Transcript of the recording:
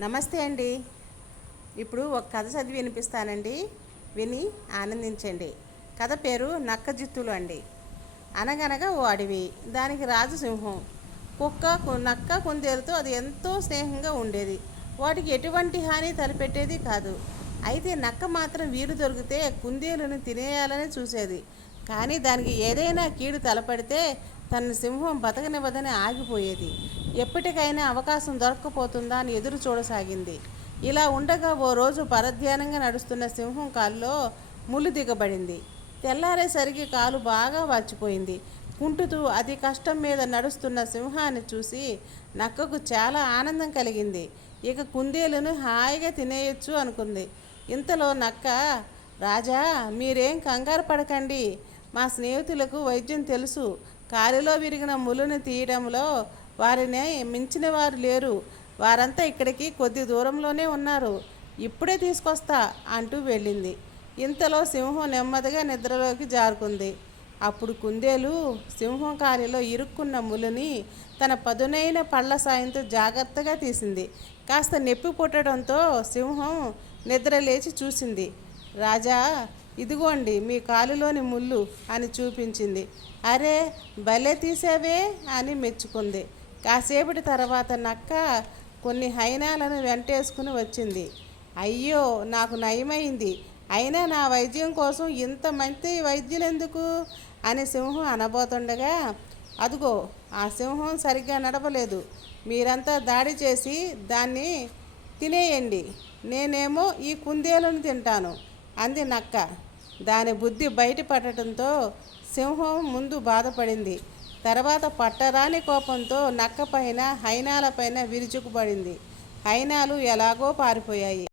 నమస్తే అండి. ఇప్పుడు ఒక కథ చదివి వినిపిస్తానండి. విని ఆనందించండి. కథ పేరు నక్క జిత్తులు అండి. అనగనగా ఓ అడవి దానికి రాజు సింహం కుక్క నక్క కుందేలుతో అది ఎంతో స్నేహంగా ఉండేది. వాటికి ఎటువంటి హాని తలపెట్టేది కాదు. అయితే నక్క మాత్రం వీలు దొరికితే కుందేలుని తినేయాలని చూసేది. కానీ దానికి ఏదైనా కీడు తలపడితే తన సింహం బతకనివ్వదని ఆగిపోయేది. ఎప్పటికైనా అవకాశం దొరక్కపోతుందా అని ఎదురు చూడసాగింది. ఇలా ఉండగా ఓ రోజు పరధ్యానంగా నడుస్తున్న సింహం కాల్లో ముళ్ళు దిగబడింది. తెల్లారేసరికి కాలు బాగా వాచిపోయింది కుంటుతూ అతి కష్టం మీద నడుస్తున్న సింహాన్ని చూసి నక్కకు చాలా ఆనందం కలిగింది. ఇక కుందేలును హాయిగా తినేయొచ్చు అనుకుంది. ఇంతలో నక్క రాజా మీరేం కంగారు పడకండి. మా స్నేహితులకు వైద్యం తెలుసు. కాలిలో విరిగిన ములుని తీయడంలో వారిని మించిన వారు లేరు. వారంతా ఇక్కడికి కొద్ది దూరంలోనే ఉన్నారు. ఇప్పుడే తీసుకొస్తా అంటూ వెళ్ళింది. ఇంతలో సింహం నెమ్మదిగా నిద్రలోకి జారుకుంది. అప్పుడు కుందేలు సింహం కారిలో ఇరుక్కున్న ములుని తన పదునైన పళ్ళ సాయంతో జాగ్రత్తగా తీసింది. కాస్త నొప్పి పుట్టడంతో సింహం నిద్ర లేచి చూసింది. రాజా ఇదిగోండి మీ కాలులోని ముళ్ళు అని చూపించింది. అరే భలే తీసావే అని మెచ్చుకుంది. కాసేపటి తర్వాత నక్క కొన్ని హైనాలను వెంటేసుకుని వచ్చింది. అయ్యో నాకు నయమైంది. అయినా నా వైద్యం కోసం ఇంత మంచి వైద్యులు ఎందుకు? అని సింహం అనబోతుండగా అదిగో ఆ సింహం సరిగ్గా నడపలేదు మీరంతా దాడి చేసి దాన్ని తినేయండి. నేనేమో ఈ కుందేలను తింటాను అంది నక్క. దాని బుద్ధి బయటపడటంతో సింహం ముందు బాధపడింది. తర్వాత పట్టరాని కోపంతో నక్క పైన హైనాల పైన విరుచుకుపడింది. హైనాలు ఎలాగో పారిపోయాయి.